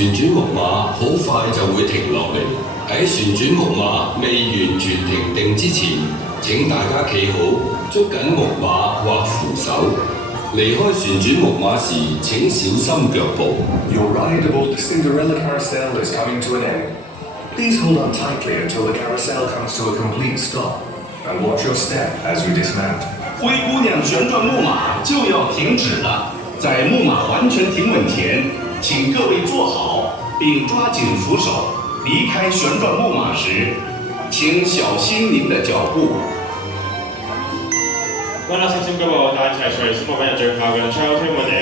旋轉木馬好快就會停落嚟。喺旋轉木馬未完全停定之前，請大家企好，捉緊木馬或扶手。離開旋轉木馬時，請小心腳步。Your ride aboard the Cinderella carousel is coming to an end. Please hold on tightly until the carousel comes to a complete stop, and watch your step as you dismount. 灰姑娘旋转木马就要停止了，在木马完全停稳前，请各位坐好，并抓紧扶手。离开旋转木马时，請小心您的腳步。好啦，小心腳步，帶齊隨小朋友最後嘅 Child Team 我哋。